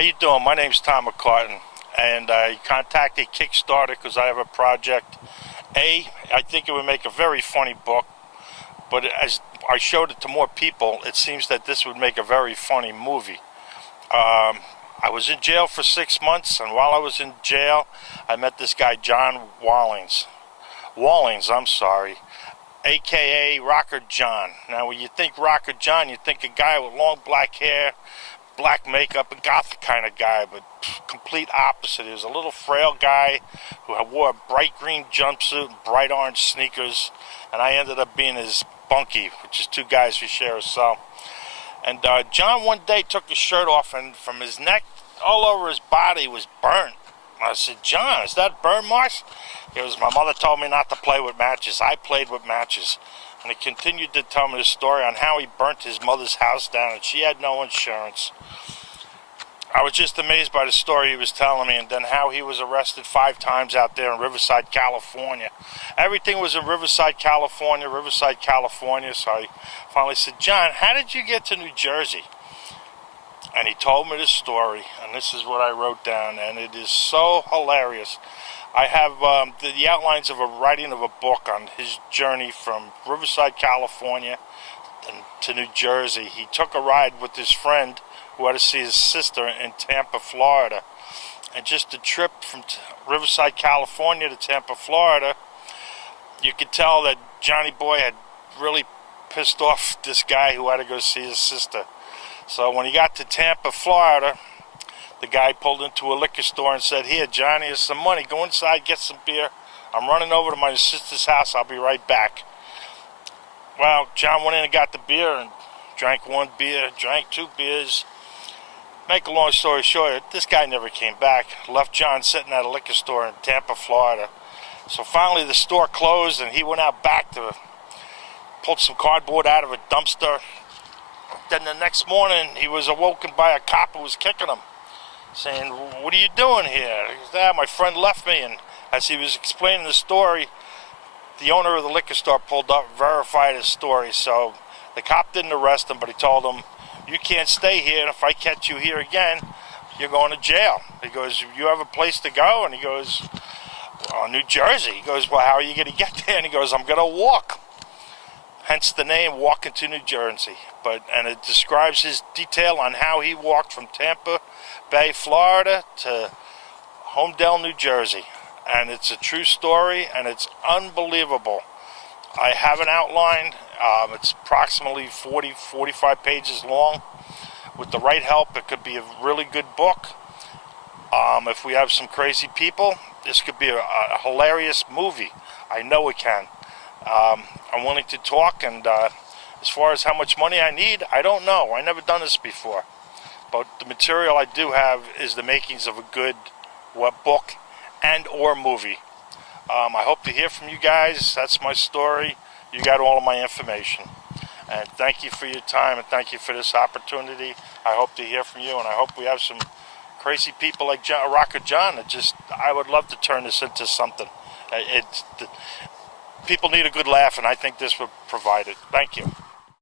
How you doing? My name's Tom McCartan, and I contacted Kickstarter because I have a project. I think it would make a very funny book, but as I showed it to more people, it seems that this would make a very funny movie. I was in jail for 6 months, and while I was in jail, I met this guy, John Wallings, aka Rocker John. Now, when you think Rocker John, you think a guy with long black hair, black makeup, a gothic kind of guy, but complete opposite. He was a little frail guy who wore a bright green jumpsuit and bright orange sneakers, and I ended up being his bunkie, which is two guys who share a cell. And John one day took his shirt off, and from his neck all over his body was burnt. I said, "John, is that burn marks?" He goes, "My mother told me not to play with matches. I played with matches." And he continued to tell me the story on how he burnt his mother's house down, and she had no insurance. I was just amazed by the story he was telling me, and then how he was arrested 5 times out there in Riverside, California. Everything was in Riverside, California. So I finally said, "John, how did you get to New Jersey?" And he told me the story, and this is what I wrote down, and it is so hilarious. I have the outlines of a writing of a book on his journey from Riverside, California to New Jersey. He took a ride with his friend who had to see his sister in Tampa, Florida. And just the trip from Riverside, California to Tampa, Florida, you could tell that Johnny Boy had really pissed off this guy who had to go see his sister. So when he got to Tampa, Florida, the guy pulled into a liquor store and said, "Here, Johnny, here's some money. Go inside, get some beer. I'm running over to my sister's house. I'll be right back." Well, John went in and got the beer and drank 1 beer, drank 2 beers. Make a long story short, this guy never came back. Left John sitting at a liquor store in Tampa, Florida. So finally the store closed, and he went out back to pull some cardboard out of a dumpster. Then the next morning, he was awoken by a cop who was kicking him, saying, "What are you doing here?" He goes, "My friend left me." And as he was explaining the story, the owner of the liquor store pulled up, verified his story. So the cop didn't arrest him, but he told him, "You can't stay here, and if I catch you here again, you're going to jail." He goes, "You have a place to go?" And he goes, "Well, New Jersey." He goes, "Well, how are you going to get there?" And he goes, "I'm going to walk." Hence the name, Walking to New Jersey. And it describes his detail on how he walked from Tampa Bay, Florida to Homedale, New Jersey. And it's a true story, and it's unbelievable. I have an outline. It's approximately 45 pages long. With the right help, it could be a really good book. If we have some crazy people, this could be a hilarious movie. I know it can. I'm willing to talk, and as far as how much money I need, I don't know. I never done this before. But the material I do have is the makings of a good book and or movie. I hope to hear from you guys. That's my story. You got all of my information. And thank you for your time, and thank you for this opportunity. I hope to hear from you, and I hope we have some crazy people like Rocker John. I would love to turn this into something. People need a good laugh, and I think this would provide it. Thank you.